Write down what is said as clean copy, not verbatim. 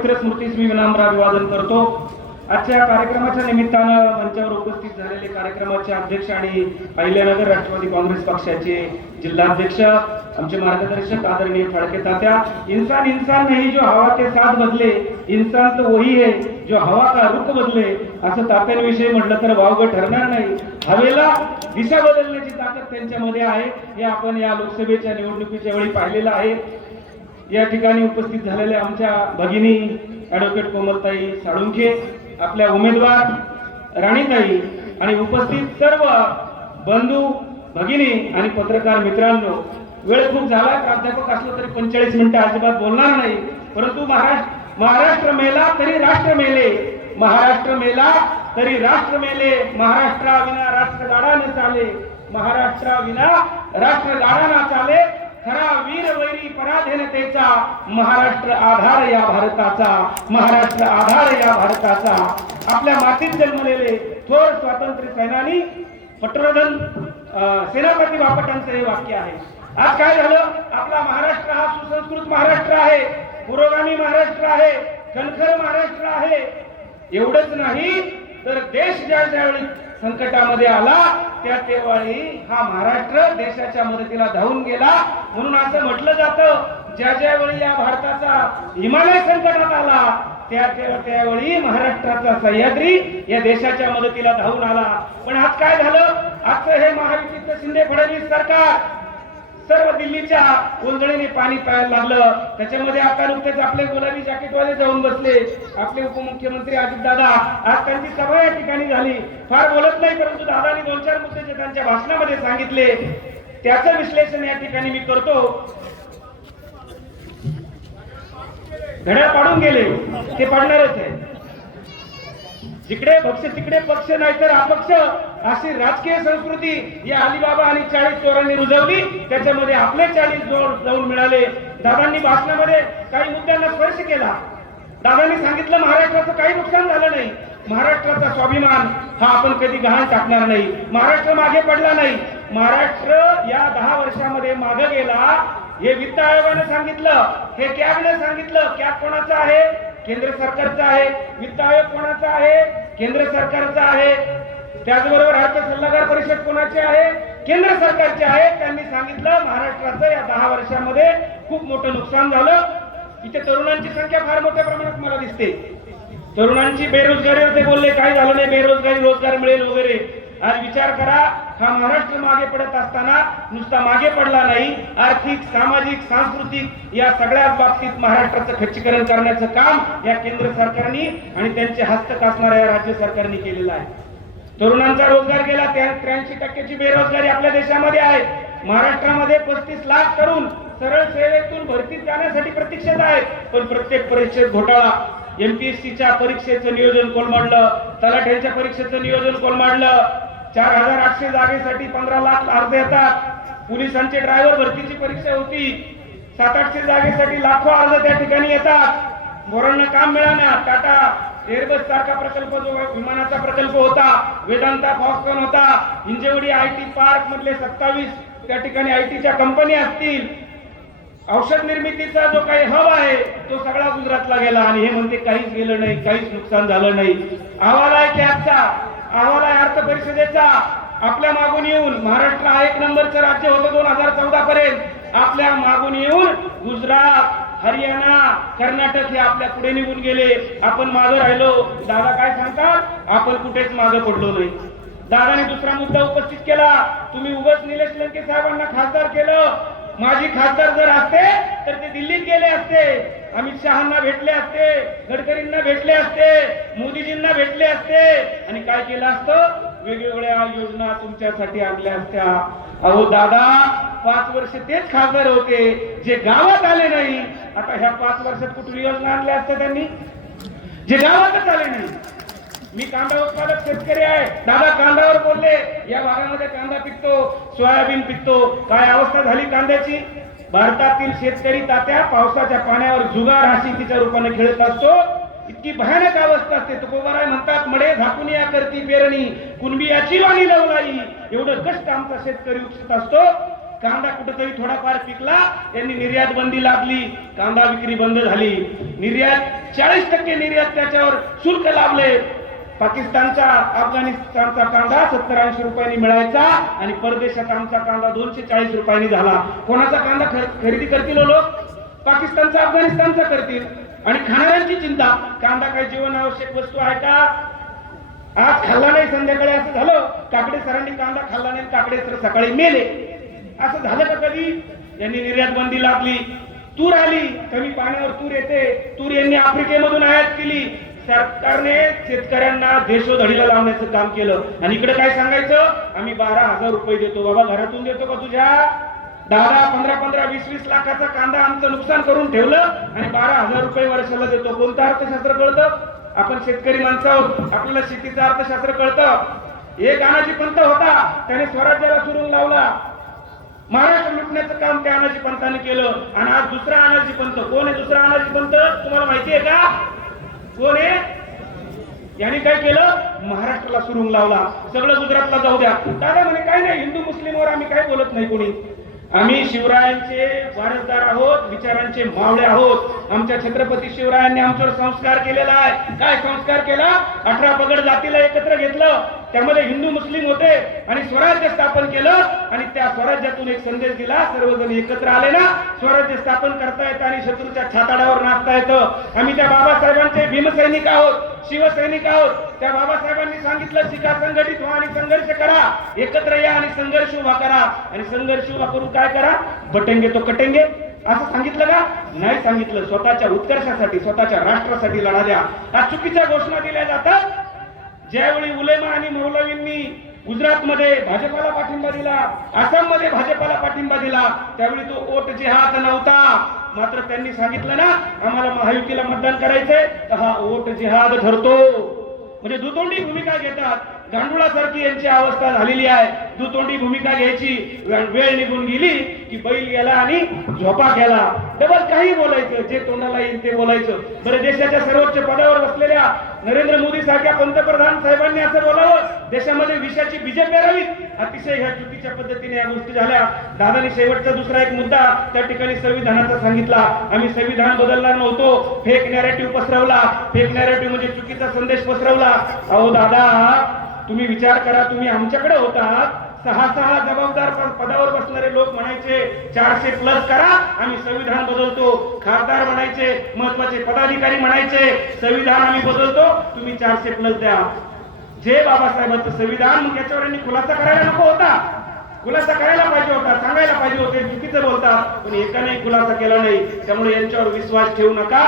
पवित्र स्मृतीस मी विनम्र अभिवादन करतो। आजच्या कार्यक्रमाच्या निमित्तानं मंचावर उपस्थित झालेले कार्यक्रमाचे अध्यक्ष आणि अहिल्यानगर राष्ट्रवादी काँग्रेस पक्षाचे जिल्हाध्यक्ष आमचे मार्गदर्शक आदरणीय फाळके तात्या, इंसान इंसान नहीं जो हवा के साथ बदले, इंसान तो वही है जो हवा का रुख बदले, असं तात्यांविषयी म्हटलं तर वावगं ठरणार नाही। हवेला दिशा बदलण्याची ताकद त्यांच्यामध्ये आहे, हे आपण या लोकसभेच्या निवडणुकीच्या वेळी पाहिलेलं आहे। या ठिकाणी उपस्थित झालेल्या आमच्या भगिनी ॲडव्होकेट कोमलताई साळुंखे, आपल्या उमेदवार राणीताई आणि उपस्थित सर्व बंधू भगिनी आणि पत्रकार मित्रांनो, वेळ खूप झाला, प्राध्यापक असलो तरी 45 मिनिटं अजिबात बोलणार नाही, परंतु महाराष्ट्र मेला तरी राष्ट्र मेले, महाराष्ट्र मेला तरी राष्ट्र मेले, महाराष्ट्राविना राष्ट्र गाडा न चाले, महाराष्ट्राविना राष्ट्र गाडा न चाले, खरा वीर वैरी पराधीनतेचा, महाराष्ट्र आधार या भारताचा, महाराष्ट्र आधार या भारताचा। आपल्या मातीत जन्मलेले थोर स्वातंत्र्य सेनानी पटवर्धन सेनापती बापटांचं हे वाक्य आहे। आज काय झालं, आपला महाराष्ट्र हा सुसंस्कृत महाराष्ट्र आहे, पुरोगामी महाराष्ट्र आहे, कणखर महाराष्ट्र आहे। एवढंच नाही तर देश ज्यावेळी संकटामध्ये आला त्या त्यावेळी हा महाराष्ट्र देशाच्या मदतीला धावून गेला। म्हणून असं म्हटलं जातं, ज्यावेळी या भारताचा हिमालय संकटात आला त्यावेळी महाराष्ट्राचा सह्याद्री या देशाच्या मदतीला धावून आला। पण आज काय झालं, आजचं हे महायुतीचं शिंदे फडणवीस सरकार सर्व दिल्लीच्या उलजळीने पाणी प्यायला लागलं। त्याच्यामध्ये आता नुकतेच आपले गुलाबी जॅकेटवाले जाऊन बसले, आपले उपमुख्यमंत्री अजितदादा, आज त्यांची सभा या ठिकाणी झाली, फार बोलत नाही, परंतु दादानी 2-4 मुद्दे जे त्यांच्या भाषणामध्ये सांगितले त्याचं विश्लेषण या ठिकाणी मी करतो। घड्याळ पाडून गेले, ते पाडणारच आहे, जिकडे पक्ष तिकडे पक्ष, नाहीतर अपक्ष, अशी राजकीय संस्कृती या अलिबाबा आणि 40 चोरांनी रुजवली, त्याच्यामध्ये आपले 40 जाऊन मिळाले। दादांनी भाषणामध्ये काही मुद्द्यांना स्पर्श केला। दादांनी सांगितलं महाराष्ट्राचं काही नुकसान झालं नाही, महाराष्ट्राचा स्वाभिमान हा आपण कधी गहाण टाकणार नाही, महाराष्ट्र मागे पडला नाही, महाराष्ट्र या 10 वर्षामध्ये मागे गेला हे वित्त आयोगाने सांगितलं, हे कॅबने सांगितलं। कॅब कोणाचा आहे? केंद्र सरकारचा आहे। वित्त आयोग कोणाचा आहे? केंद्र सरकारचा आहे। त्याचबरोबर अर्थ सल्लागार परिषद कोणाची आहे? केंद्र सरकारची आहे। त्यांनी सांगितलं महाराष्ट्राचं या 10 वर्षामध्ये खूप मोठं नुकसान झालं। इथे तरुणांची संख्या फार मोठ्या प्रमाणात मला दिसते, तरुणांची बेरोजगारीवर ते बोलले, काय झालं नाही, बेरोजगारी, रोजगार मिळेल वगैरे। आज विचार करा, हा महाराष्ट्र मागे पडत असताना नुसता मागे पडला नाही, आर्थिक, सामाजिक, सांस्कृतिक या सगळ्याच बाबतीत महाराष्ट्राचं खच्चीकरण करण्याचं काम या केंद्र सरकारने आणि त्यांचे हस्तक असणाऱ्या या राज्य सरकारने केलेलं आहे। तरुणांचा रोजगार गेला, 83% बेरोजगारी आपल्या देशामध्ये आहे। महाराष्ट्रामध्ये 35 लाख तरुण सरळ सेवेतून भरतीत जाण्यासाठी प्रतीक्षेत आहेत, पण प्रत्येक परीक्षेत घोटाळा। एमपीएससीच्या परीक्षेचं नियोजन कोलमडलं, तलाठ्यांच्या परीक्षेचं नियोजन कोलमडलं, 4800 जागेसाठी 15 लाख अर्ज येतात। पोलिसांचे ड्रायव्हर भरतीची परीक्षा होती, 700-800 जागेसाठी लाखो अर्ज त्या ठिकाणी येतात। मोरांना काम मिळालं, टाटा एअरबस सारखा प्रकल्प जो विमानाचा प्रकल्प होता, वेदांता फॉक्सकॉन होता, हिंजेवडी आयटी पार्क मधले 27 त्या ठिकाणी आयटीच्या कंपन्या असतील, औषध निर्मितीचा जो काही हब आहे तो सगळा गुजरातला गेला। आणि हे म्हणते काहीच गेलं नाही, काहीच नुकसान झालं नाही। अहवाल आहे कॅबचा, अहवाल आहे अर्थ परिषदेचा, आपल्या मागून येऊन महाराष्ट्र हा 1 नंबरचं राज्य होतं 2014 पर्यंत, आपल्या मागून येऊन गुजरात, हरियाणा, कर्नाटक हे आपल्या पुढे निघून गेले, आपण मागे राहिलो। दादा काय सांगतात, आपण कुठेच मागे पडलो नाही। दादाने दुसरा मुद्दा उपस्थित केला, तुम्ही उगाच निलेश लंके साहेबांना खासदार केलं, माझी खासदार जर असते तर ते दिल्लीत गेले असते, अमित शहांना भेटले असते, गडकरींना भेटले असते, मोदीजींना भेटले असते आणि काय केलं असतं, वेगवेगळ्या योजना तुमच्यासाठी आणल्या असत्या। अहो दादा, 5 वर्ष तेच खासदार होते जे गावात आले नाही। आता ह्या 5 वर्षात कुठली योजना आणल्या असत्या त्यांनी, जे गावातच आले नाही। मी कांदा उत्पादक शेतकरी आहे, दादा कांद्यावर बोलले, या भागामध्ये कांदा पिकतो, सोयाबीन पिकतो, काय अवस्था झाली कांद्याची। भारतातील शेतकरी तात्या पावसाच्या पाण्यावर जुगार हा शेतीच्या रूपाने खेळत असतो, इतकी भयानक अवस्था असते। तुकोबाराय म्हणतात, मडे झाकून या करती पेरणी, कुणबी याची वाणी लवलाई, एवढं कष्ट आमचा शेतकरी उपसित असतो। कांदा कुठेतरी थोडाफार पिकला, यांनी निर्यात बंदी लादली, कांदा विक्री बंद झाली. निर्यात 40% निर्यात त्याच्यावर शुल्क लावले. पाकिस्तानचा अफगाणिस्तानचा कांदा 70-80 रुपयांनी मिळायचा आणि परदेशात आमचा कांदा 240 रुपयांनी झाला. कोणाचा कांदा खरेदी करतील लोक? पाकिस्तानचा अफगाणिस्तानचा करतील. आणि खाणाऱ्यांची चिंता, कांदा काही जीवन आवश्यक वस्तू आहे का? आज खाल्ला नाही, संध्याकाळी असं झालं काकडे सरांनी कांदा खाल्ला नाही, काकडे सर सकाळी मेले, असं झालं का कधी? यांनी निर्यात बंदी लादली. तूर आली, कमी पाण्यावर तूर येते, तूर यांनी आफ्रिकेमधून आयात केली. सरकारने शेतकऱ्यांना देशोधडीला लावण्याचं काम केलं. आणि इकडे काय सांगायचं, आम्ही 12,000 रुपये देतो. बाबा घरातून देतो का तुझ्या? 10, 15, 20 लाखाचा कांदा आमचं नुकसान करून ठेवलं आणि 12,000 रुपये वर्षाला देतो. कोणतं अर्थशास्त्र कळतं? आपण शेतकरी माणसं आहोत, आपल्याला शेतीचं अर्थशास्त्र कळतं. एक अनाजी पंत होता, त्याने स्वराज्याला सुरुंग लावला. महाराष्ट्र लुटण्याचं काम त्या अनाजी पंताने केलं. आणि आज दुसरा अनाजी पंत, कोण आहे दुसरा अनाजी पंत? तुम्हाला माहिती आहे का कोण आहे? यांनी काय केलं? महाराष्ट्राला सुरुंग लावला. सगळं गुजरातला जाऊ द्या. दादा म्हणे काय नाही, हिंदू मुस्लिमवर आम्ही काय बोलत नाही कोणी. आम्ही शिवरायांचे वारसदार आहोत, विचारांचे मावळे आहोत. आमच्या छत्रपती शिवरायांनी आमच्यावर संस्कार केलेला आहे. काय संस्कार केला? 18 पगड जातीला एकत्र घेतलं, त्यामध्ये हिंदू मुस्लिम होते आणि स्वराज्य स्थापन केलं. आणि त्या स्वराज्यातून एक संदेश दिला, सर्वजण एकत्र आले ना, स्वराज्य स्थापन करता येतं आणि शत्रूच्या छाताडावर नाचता येतं. आम्ही त्या बाबासाहेबांचे भीमसैनिक आहोत, शिवसैनिक आहोत. त्या बाबासाहेबांनी सांगितलं, शिका, संघटित व्हा आणि संघर्ष करा, एकत्र या आणि संघर्ष उभा करा. आणि संघर्ष उभा करून काय करा? बटेंगे तो कटेंगे, असं सांगितलं का? नाही सांगितलं. स्वतःच्या उत्कर्षासाठी, स्वतःच्या राष्ट्रासाठी लढा द्या. आज चुकीच्या घोषणा दिल्या जातात. ज्यावेळी उलेमा आणि मौलवींनी गुजरातमध्ये भाजपाला पाठिंबा दिला, आसाममध्ये भाजपाला पाठिंबा दिला, त्यावेळी तो ओट जिहाद नव्हता. मात्र त्यांनी सांगितलं ना, आम्हाला महायुतीला मतदान करायचंय, तर हा ओट जिहाद ठरतो. म्हणजे दुतोंडी भूमिका घेतात. गांडुळासारखी यांची अवस्था झालेली आहे. दुतोंडी भूमिका घ्यायची, वेळ निघून गेली की बैल गेला आणि झोपा केला. डबल काही बोलायचं, जे तोंडाला येईल ते बोलायचं. बरं, देशाच्या सर्वोच्च पदावर बसलेल्या नरेंद्र मोदी सारख्या पंतप्रधान साहेबांनी असं बोलावं, देशामध्ये विषाची बीजे पेरावीत. अतिशय ह्या चुकीच्या पद्धतीने या गोष्टी झाल्या. दादानी शेवटचा दुसरा एक मुद्दा त्या ठिकाणी संविधानाचा सांगितला. आम्ही संविधान बदलणार नव्हतो, फेक नॅरेटिव्ह पसरवला. फेक नॅरेटिव्ह म्हणजे चुकीचा संदेश पसरवला. अहो दादा, तुम्ही विचार करा, तुम्ही आमच्याकडे होतात, 6 जबाबदार पदावर बसणारे लोक म्हणायचे 400+ करा, आम्ही संविधान बदलतो. खासदार म्हणायचे, महत्वाचे पदाधिकारी म्हणायचे, संविधान आम्ही बदलतो, तुम्ही 400+ द्या. जे बाबासाहेबांचं संविधान, मग याच्यावर यांनी खुलासा करायला नको होता? खुलासा करायला पाहिजे होता, सांगायला पाहिजे होते. चुकीचं बोलतात, पण एकाने खुलासा केला नाही. त्यामुळे यांच्यावर विश्वास ठेवू नका.